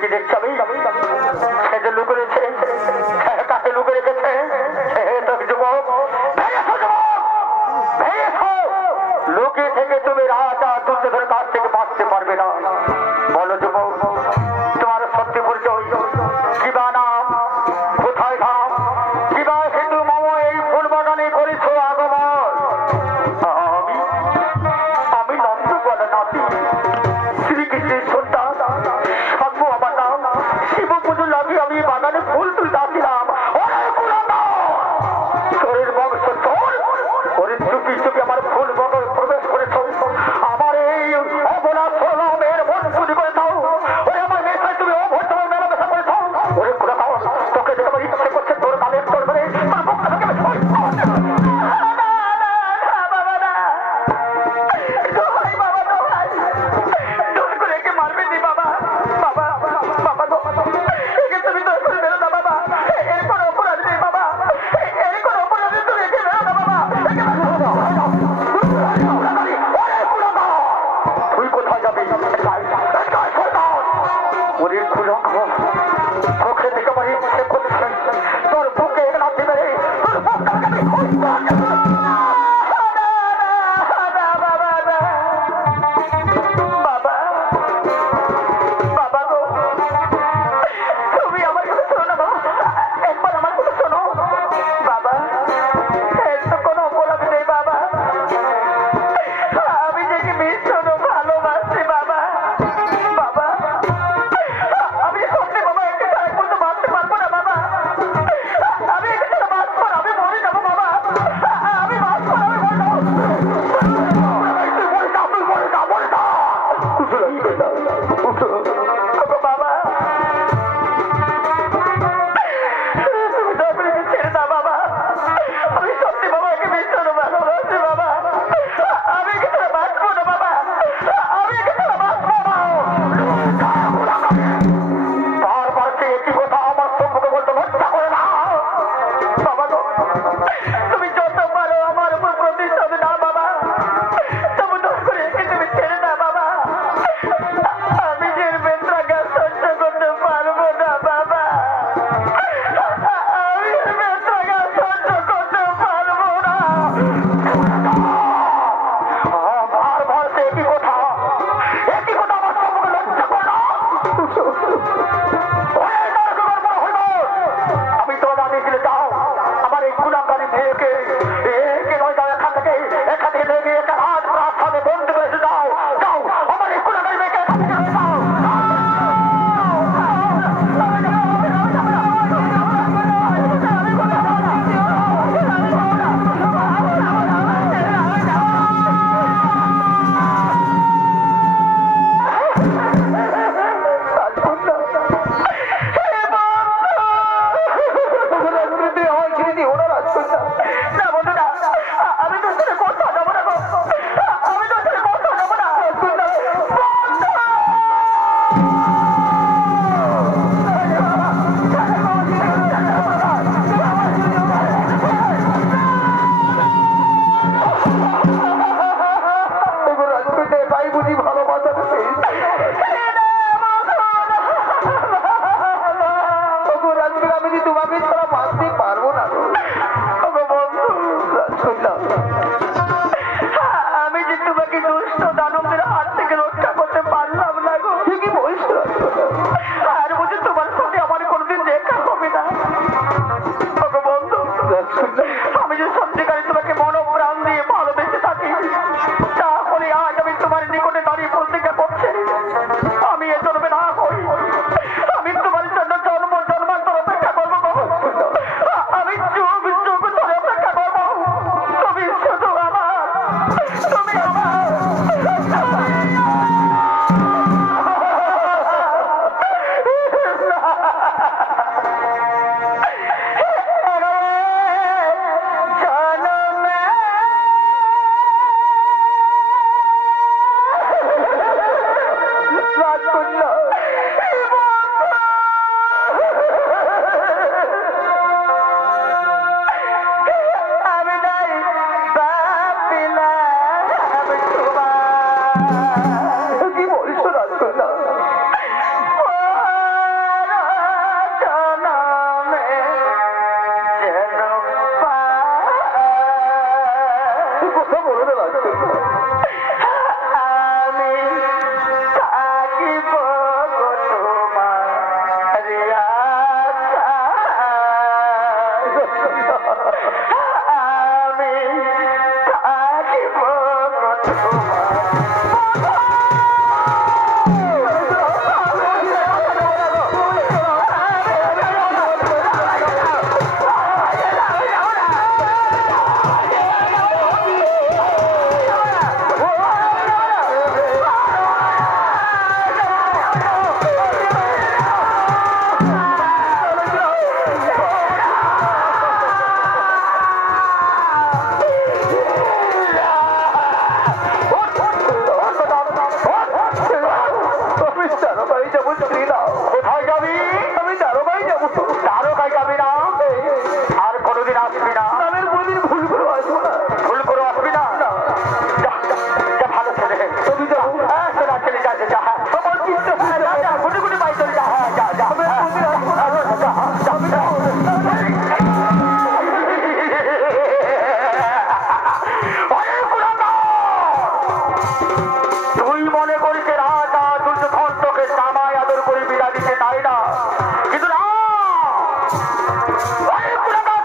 কি দেখছি আমি সে যে লুকে রেখেছে কাকে লুকে রেখেছে যুবক লুকে থেকে তুমি রাজা দুর্যোধনের কাছ থেকে বাঁচতে পারবে না। বলো যুবক তোমার সত্যি পরিচয় কিবা নাম, কোথায় ধাম, কিবা হেতু মম এই ফুল বাগানে করেছ আগমন? আমি নন্দগোপাল নাতি, শ্রীকৃষ্ণের সন্তান, সর্ব আমার নাম। শিব পুজো লাগিয়ে আমি বাগানে ফুল তুলতে আসিলাম। শরীর বংশ চোর ওরে চুপি চুপি আমার ফুল বাগান প্রবেশ করেছ। আমার এই অবলা সোনামের মন চুরি করে দাও। ওরে আমার মেয়েটাই তুমি অভদ্র মেলামেশা করেছ। ওরে খুলে দাও, তোকে দেখে আমার ইচ্ছে করছে তোর কানের তোর মানে তোর মুখটা থেকে বিদায় দিতে চাই না, কিন্তু না,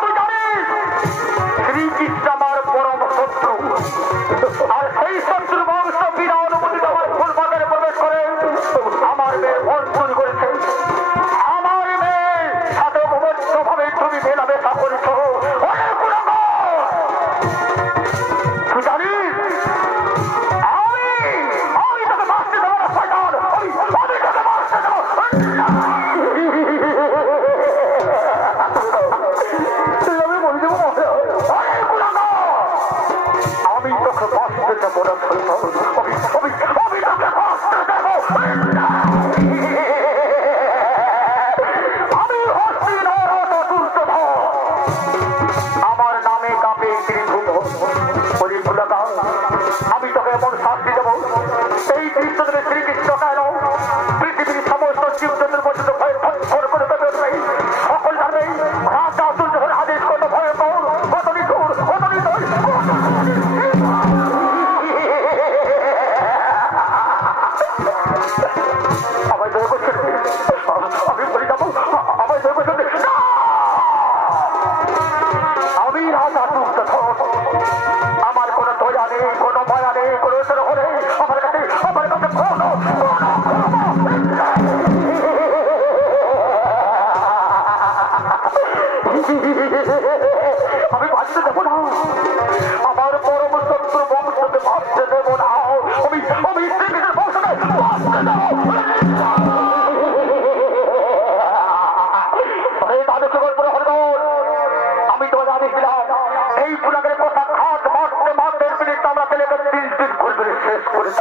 তুই জানিস শ্রীকৃষ্ণ আমার পরম শত্রু, আর সেই শত্রু বংশ বিনা অনুমতিতে আমার ফুল বাগানে প্রবেশ করে আমার মেয়ের মন চুরি করেছে। আমার মেয়ের সাথে অবশ্যভাবে তুমি মেলামেশা করেছ। তুই জানিস আমি তোকে বাঁচতে দেবো না শয়তান, আমি তোকে বাঁচতে দেবো। আমি বলে দেবো আমি তোকে বাঁচতে দেবো না শয়তান, আমি তোকে বাঁচতে দেবো। আমি হস্তিনার চতুর্থ আমার নামে কাঁপে ত্রিভুজ পরিভুলকা। আমি তোকে এমন শাস্তি দেবো, এই দৃশ্য দেবে শ্রীকৃষ্ণ কেন পৃথিবীর সমস্ত জীবজন্তুর পর্যন্ত ভয় থর করে দেবে। সকল জানবে রাজা দুর্যোধনের আদেশ কত ভয়ঙ্কর, কত নিঠুর, কত নির্দয়। আমায় দয়া করছে, আমি বলে যাবো, আমায় দয়া করছে। আমি রাজা দুর্যোধন, আমার কোনো দয়া নেই, কোনো ভয়া নেই, কোনো হলে আমার কাছে কোনো আমি বাঁচতে দেবো না, আমার পরম শত্রু বংশকে বাঁচতে দেবো না। আমি শ্রীকৃষ্ণের বংশকে বাঁচতে দেবো। আমি তোমার আদেশ দিলাম, এই ফুলাগের কথা খাট মারতে মারতে পিড়িতে আমরা ছেলেকে তিল তিল করবে শেষ করে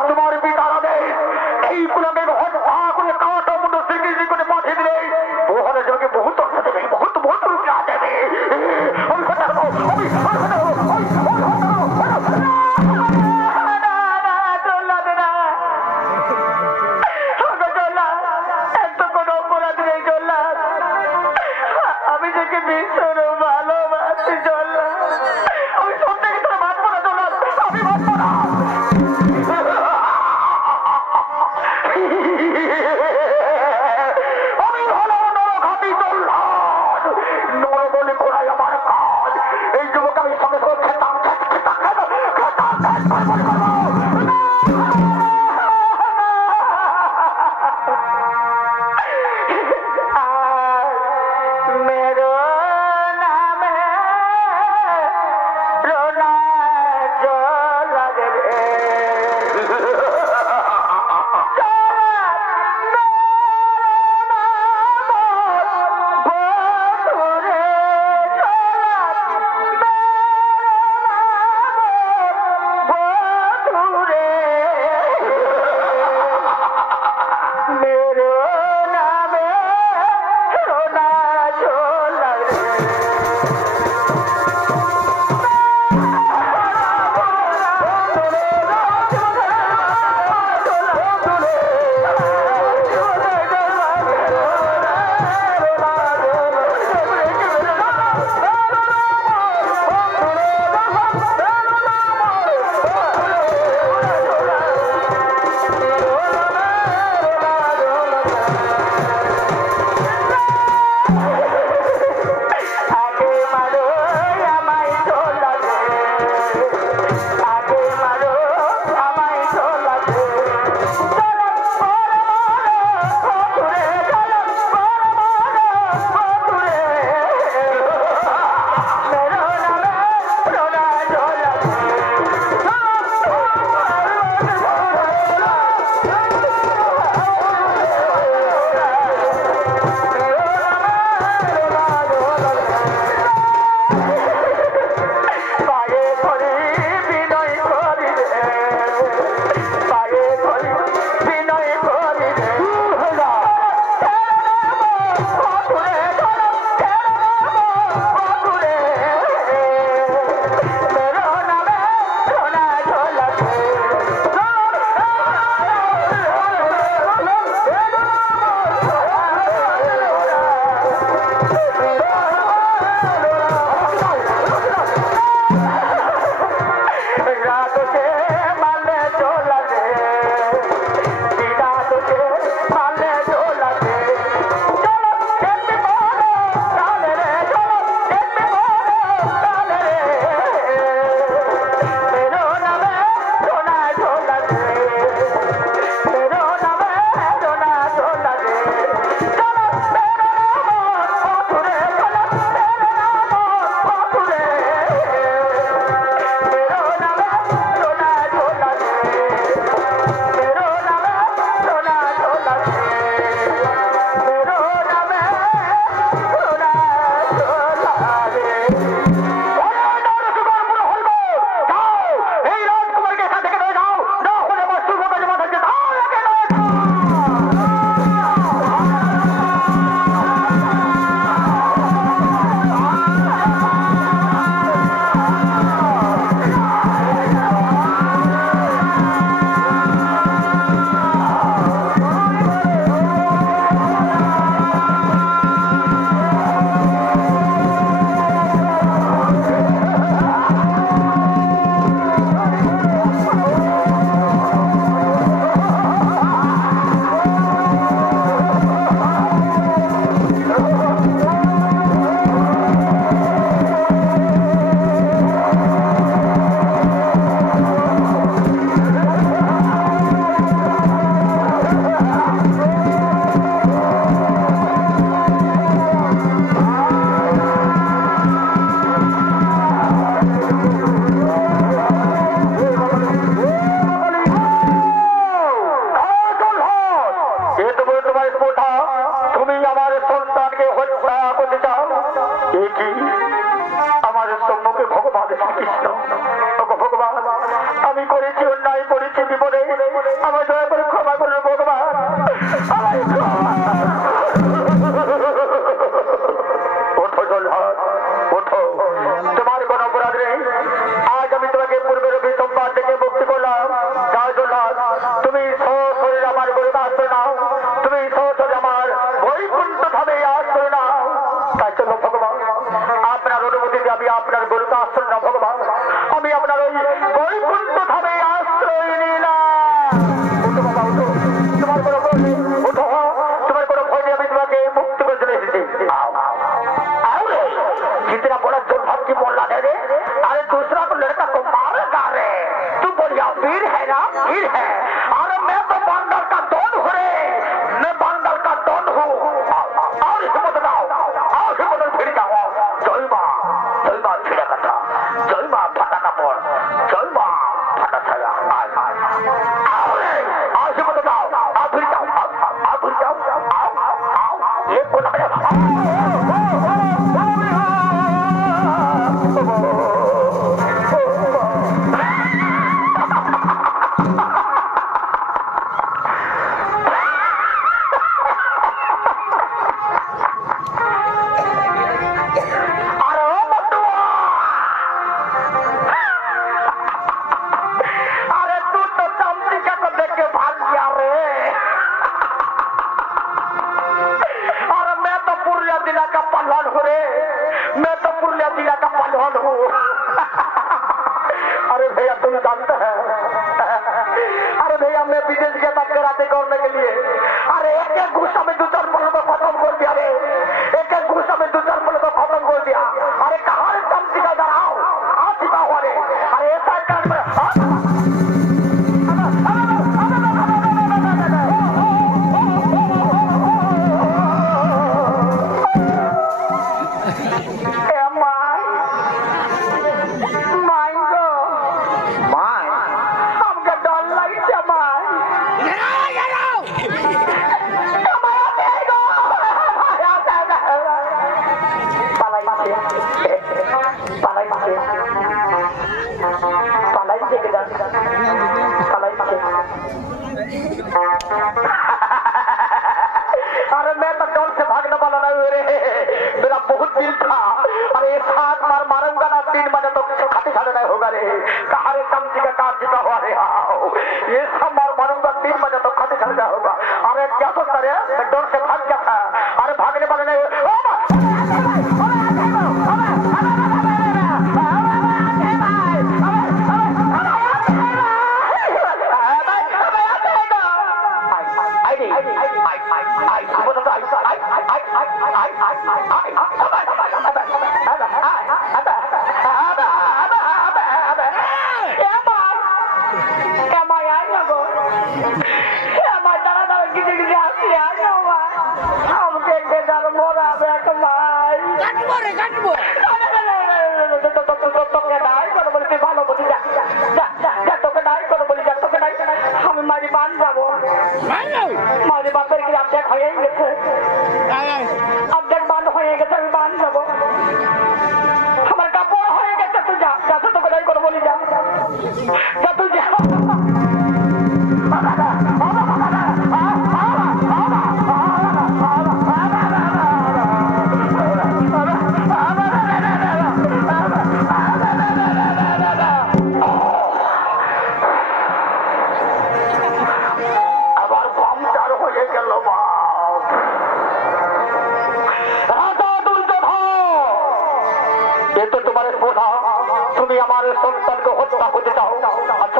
তোমার পিতার আদেশ এই কুলাকে হত্যা করে কাটা মুন্ড শ্রীকৃষ্ণ করে পাঠিয়ে দিলে বহুলে জনকে বহুত অর্থ দেবে বহুত বহুত রুপিয়া দেবে আমি কথা বলবো আমি যাকে ভীষণ ভালোবাসি চললাম আমি সব থেকে তোর মানবো না চললাম আমি মানবো না আমার দয়া করে ক্ষমা করুন ভগবান, আমায় ক্ষমা। ওঠো জলহাট, ওঠো, তোমার কোন অপরাধ নেই। আজ আমি তোমাকে পূর্বের অভিসম্পাদ থেকে মুক্তি করলাম। যাও জলহাট, তুমি সশরীরে আমার গরুকে আশ্রয় নাও, তুমি সশরীরে আমার বৈকুণ্ঠ ধামে আশ্রয় নাও। তাই জন্য ভগবান আপনার অনুমতিতে আমি আপনার গরুকে আশ্রয় নাও। ভগবান আমি আপনার ওই বৈকুণ্ঠ ধামে আশ্রয় নিলাম। ওঠো বাবা, ওঠো, তোমার কোনো ভয় নেই, ওঠো, তোমার কোনো ভয় নেই, আমি তোমাকে মুক্ত করে চলে এসেছি। जितना बड़ा दुर्भाग्य की मोहल्ला दे दे, अरे दूसरा तो लड़का को मारेगा रे। तू बढ़िया वीर है ना, वीर है। अरे मैं तो बंदर का डॉन हूँ रे, मैं बंदर का डॉन हूँ। और हिम्मत लाओ, और हिम्मत फिर जाओ। जय माँ फिर कथा, जय माँ फटा का बोल, जय माँ फटा छाया। और हिम्मत लाओ, आप फिर जाओ, आप फिर जाओ, आओ आओ, ये बोला अरे मैं तो डर से भागने वाला नहीं रे, मेरा बहुत दिल था। अरे ये 7 बार मारूंगा ना, 3 बजे तो खाती खाने नहीं होगा रे। कहा रे कमची का काम जीता हुआ रे, ये सब बार मारूंगा, 3 बजे तो खाती खाने नहीं होगा। अरे क्या सोचता रे, मैं डर से भाग गया था। अरे भागने वाले नहीं। तुम्हें हमारे संतान को हत्या होते जाओ। अच्छा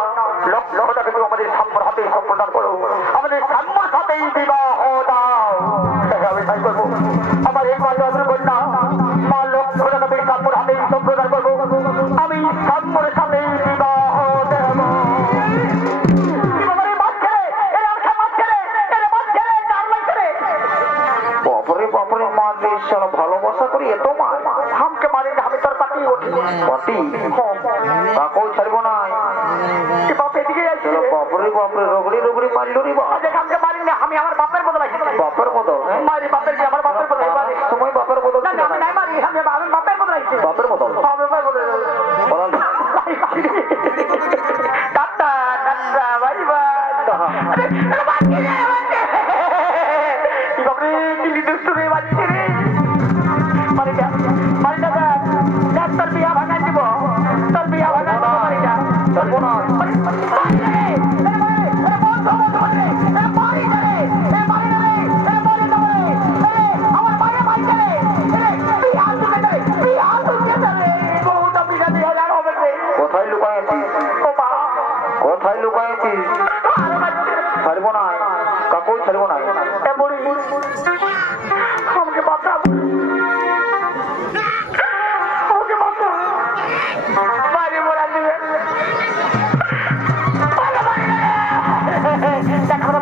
কন্যা লক্ষ্যটাকে তুমি আমাদের সাম্যর হাতে প্রদান করো, আমাদের সাম্যর সাথেই বিবাহ দাও। আমি তাই করবো। আমার এই মাত্র কন্যা মা লক্ষ্যটাকে আমি সাম্যর হাতেই প্রদান করবো, আমি সাম্যর সাথেই বিবাহ দেব। ভালোবাসা করি এত মাকে মারি না, আমি তোর পাটি উঠি পাটি কাকও ছাড়বো না। এদিকে বাপরে বাপরে রগড়ি রগড়ি মারলো রে বাপকে মারি না, আমি আমার বাপের বদল আছি। বাপের বদল মারি বাপের কি আমার বাপের বদল সময় বাপের বদল না, আমি নাই মারি, আমি আমার বাপের বদল আছি। বাপের বদল বাপের বদল টাটা টাটা বাই বাই। বাপরে কি দুষ্ট রে বাচ্চা রে, তোর বিয়া ভাঙা দিব, তোর বিয়া ভাঙা কোথায় লুকাইছিস, কোথায় লুকাইছিস? ছাড়বো না কাকুই ছাড়বো না। আমাকে বাঁচা, আমাকে বাঁচা, বাড়ি মোড়া দিবে।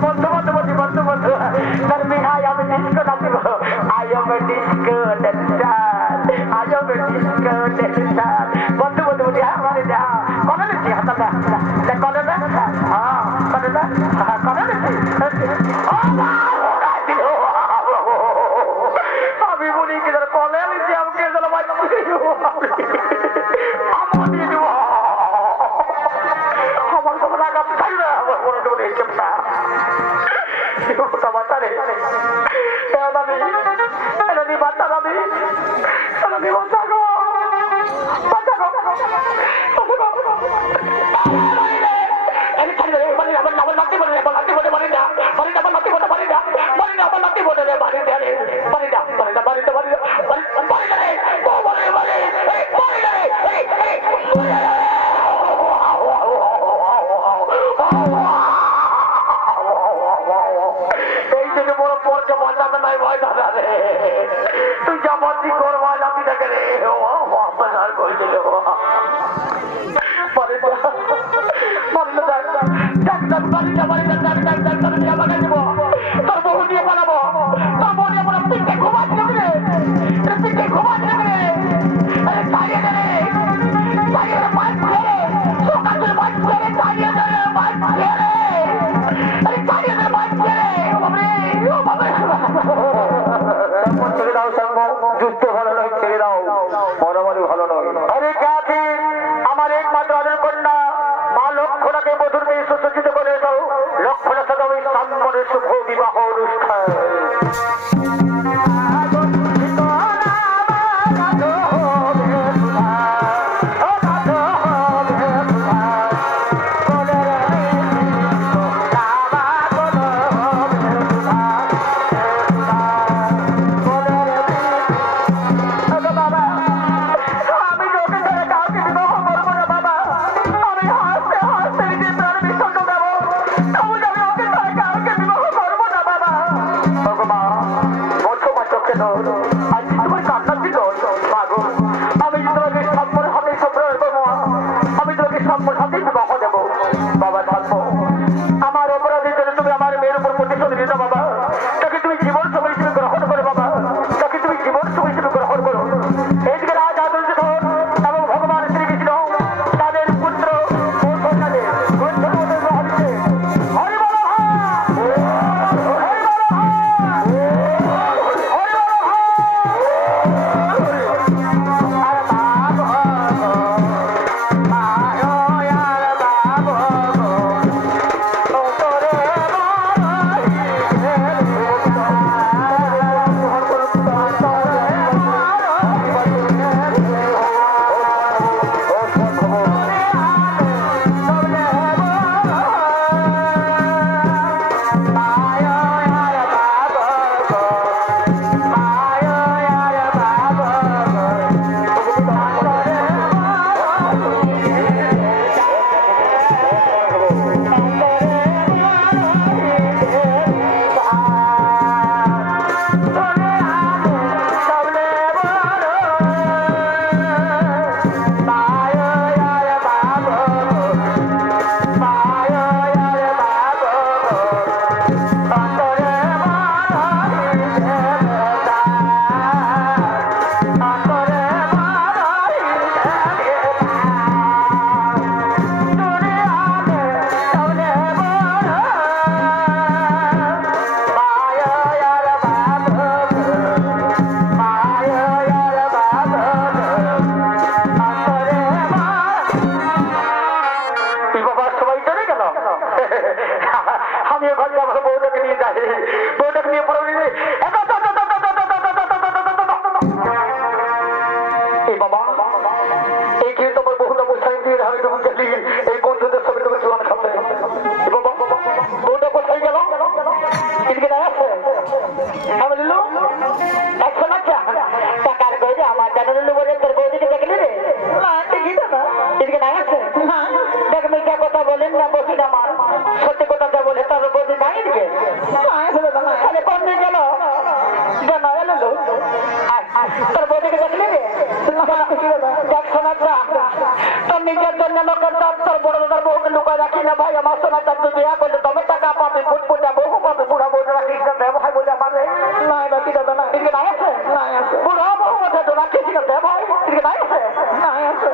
বন্ধু বন্ধু বন্ধু বন্ধু বন্ধু তার বিহাই আমি ডিস্কো নাচিব। আয়বে ডিস্কো ডেন্সার, আয়বে ডিস্কো ডেন্সার। বন্ধু বন্ধু বন্ধু আমারে দা কোন নিছি হাতা দা কোন না হ্যাঁ কোন না কোন নিছি আমি বলি কি ধর কোলে নিছি আমাকে ধর বাচ্চা আমো দিয়ে দিব। আমার তো লাগা তাই না আমার বড় বড় এই চেপটা বাতা রে এলাদি বাতা রাবি এলাদি বাতা গো বাতা গো তুই যা মর্জি করবা যাবি না রে তোর বহু নিয়ে বানাবো, তোর বউ নিয়ে বলো পিঠে ঘুমাচ্ছিল রে, পিঠে ঘুমাচ্ছিল রে, আরে চালিয়ে দে রে, চালিয়ে দে বাইক ছেড়ে, সকাল করে বাইক ছেড়ে চালিয়ে দে রে, বাইক ছেড়ে, আরে চালিয়ে দে বাইক ছেড়ে। ছেড়ে দাও সঙ্গ, যুদ্ধ ভালো নয়, ছেড়ে দাও, মারামারি ভালো নয়। আরে কে আছে আমার একমাত্র আদর কন্যা মা লক্ষ্যটাকে মধুর মেয়ে সুসজ্জিত করে দাও। লক্ষ্যটা সাথে ওই সাম্যের শুভ বিবাহ অনুষ্ঠান। আমি আমিও ঘর যাবো, বউটাকে নিয়ে যাই, বউটাকে নিয়ে পড়ে এই বাবা এই কি তোমার বহুটা বসাই দিয়ে আমি তুমি গেলি এই বন্ধুদের সঙ্গে তুমি জোয়ান খাবে বাবা, বউটা কোথায় গেল? এদিকে নাই আছে আমি লিলু একশো লাখ টাকার গজে আমার জানা লিলু বলে তোর বৌদিকে দেখলি রে? ঠিকই দাদা এদিকে নাই আছে দেখ মিথ্যা কথা বলেন না, বসি না আমার সত্যি কথা যা বলে তার বৌদি নাই এদিকে তাহলে কোন দিকে গেল? জানা লিলু তোর বৌদিকে দেখলি রে? দেখ শোনা তোর নিজের জন্য লোকের তোর বড় দাদার বউকে লুকায় রাখি না ভাই, আমার সোনা তার তুই বিয়া করলে তবে টাকা পাবি, ফুটফুটা বহু পাবি, বুড়া বউটা রাখিস না ভাই বলে আমাদের নাই বাকি দাদা না এদিকে নাই আছে বুড়া বউ মধ্যে তো রাখিস না ভাই এদিকে নাই আছে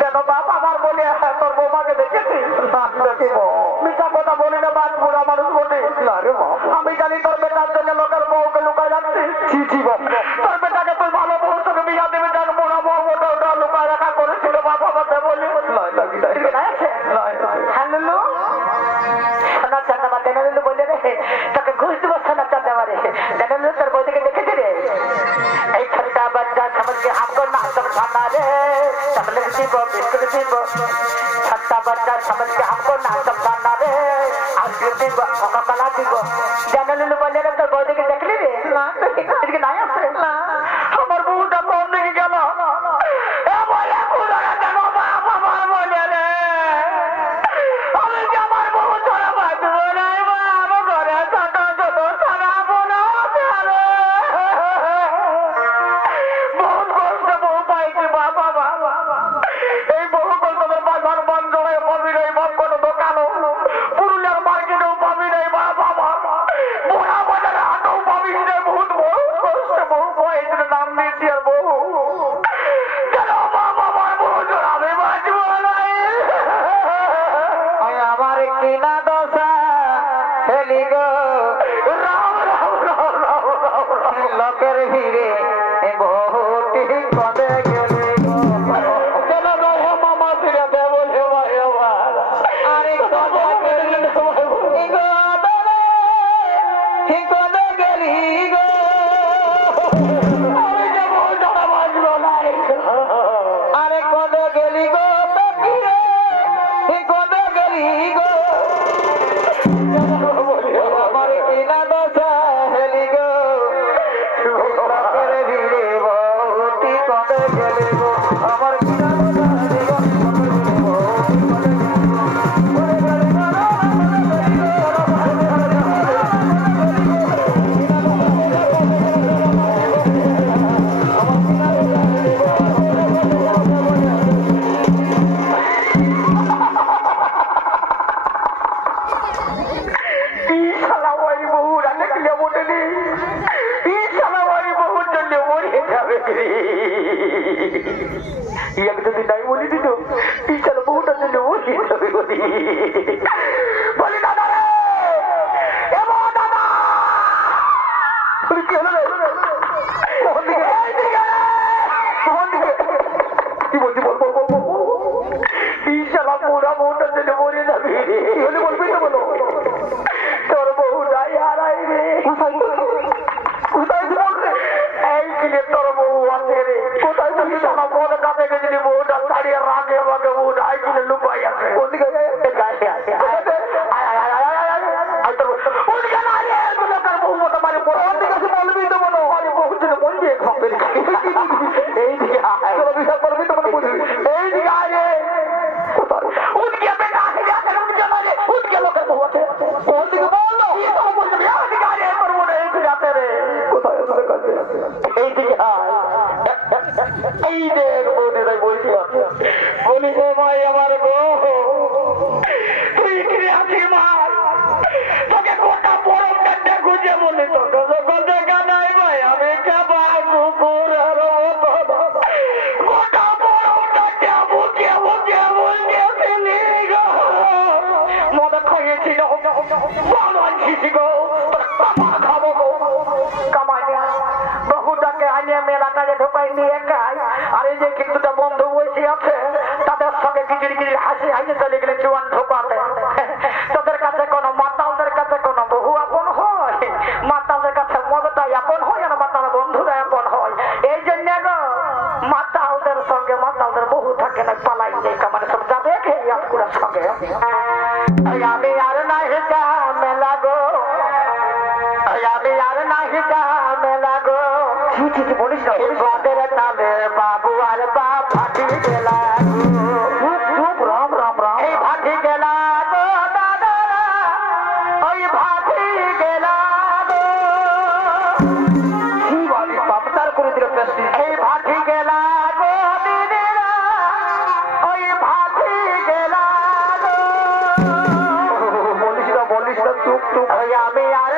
কেন বাপ আমার বলে তোর বৌমাকে দেখেছিস? মিথ্যা কথা বলি না বাদ, বুড়া মানুষ বলে আমি জানি তোর বেটার জন্য লোকের বউকে লুকায় রাখছিস। তোর বেটাকে তুই ভালো বউ তোকে বিয়া দেবে, যার বুড়া বউ ওটা লুকায় রাখা করেছিল বাপ আমাকে বলি সোনা চান্দামা দেনালু বলে রে তোকে ঘুষ দিব সোনা চান্দামারে দেনালু তোর বউদিকে দেখেছি রে? এই ছোটা বাচ্চা সমঝকে हमको ना समझाना रे चॉकलेट দিব बिस्कुट দিব ছোটা বাচ্চা সমঝকে हमको ना समझाना रे आइसक्रीम দিব কোকা কোলা দিব দেনালু বলে রে তোর বউদিকে দেখলি রে? না এদিকে নাই আছে না আমার বউটা কোন দিকে গেল? এ বলে পুরোটা কেন বাপ আমার বলে রে আমি কি আমার বউ ছাড়া বাঁচব নাই বাবা ঘরে ছোট ছোট ছাড়া বোনা বহুত কষ্ট বউ পাইছি বাবা বাবা এই বহু কলকাতার বাজার বন্ধে পাবি নাই বাপ কোনো দোকানও পুরুলিয়ার মার্কেটেও পাবি নাই বাবা বাবা বুড়া বাজারে হাটেও পাবি নাই বহুত বড় কষ্ট বউ পাইছি নাম দিয়েছি আর বউ কেন বাবা আমার বউ ছাড়া আমি বাঁচব নাই আমার কিনা দশা হেলি গো রাম রাম রাম রাম রাম লোকের ভিড়ে বহুটি কদে গেলে গো কেন গো মামা ফিরে দে বলে ভাই আমার আরে কদে গেলি গো কদে গেলি গো আমি যাব যারা বাঁচব নাই আরে কদে গেলি গো কদে গেলি গো আমার কিনা দশা হেলি গো লোকের ভিড়ে বহুটি কদে গেলে গো আমার কিনা দশা হেলি গো যদি নাই বলি দিত বিশাল বহুটার জন্য বলি বলি দাদা রে দাদা কি হলো কি বলছি বলবো বিশাল বুড়া বহুটার জন্য বলে যাবি হলে বলবি না বলো তোর বহুটাই হারাই রে কোথায় এই কিনে তোর বউ আছে রে কোথায় তুমি সোনা বলে কাছে গেছিলি বউটা ছাড়িয়ে রাগে আমাকে বউটা আই কিনে লুকাই আছে ওদিকে গায়ে আছে এইদিকে বলবি তোমার বুঝবি এইদিকে আয় উঠকে বেটা আছে উঠকে লোকের বউ আছে ওদিকে বললো করবো না এইদিকে আছে রে কোথায় এইদিকে এই দেখ বৌদিরাই বলছি বলি গো ভাই আমার গো তুই কি আছি মা তোকে গোটা পরমটা খুঁজে বলি তোকে যখন দেখা নাই ভাই আমি কেবা কুকুর গোটা পরমটা বুকে বুকে বুকে ফেলি গো মদ খাইয়েছিল ভালো আনছি গো খাবো গো কামাই বহুটাকে আনিয়ে মেলাটাকে ঢোকাই নিয়ে খাই আর এই যে কিছুটা বন্ধু বসে আছে তাদের মাতালদের সঙ্গে খিচড়ি খিচড়ি হাসি হাসি চলে গেলে জোয়ান ঢোকাতে। তোদের কাছে কোনো মাতালদের কাছে কোনো বহু আপন হয়, মাতালদের কাছে মদটাই আপন হয় আর মাতাল বন্ধুরা আপন হয়। এই জন্য গো মাতালদের সঙ্গে মাতালদের বহু থাকে না, পালাই যায় কামানে সব যাবে খেয়ে আপুরার সঙ্গে। আমি আর নাই ঝামেলা গো, আমি আর নাই ঝামেলা গো। কি বলিস না বাদের তালে বাবু আর বাপ ফাটি গেলা চুপ রাম রাম রাম। এই ফাটি গেলা গো দাদা, ওই ফাটি গেলা গো। কি বলিস পাপতার করে দিল। এই ফাটি গেলা গো দিদিরা, ওই ফাটি গেলা গো। বলিস না চুপ চুপ। আমি আর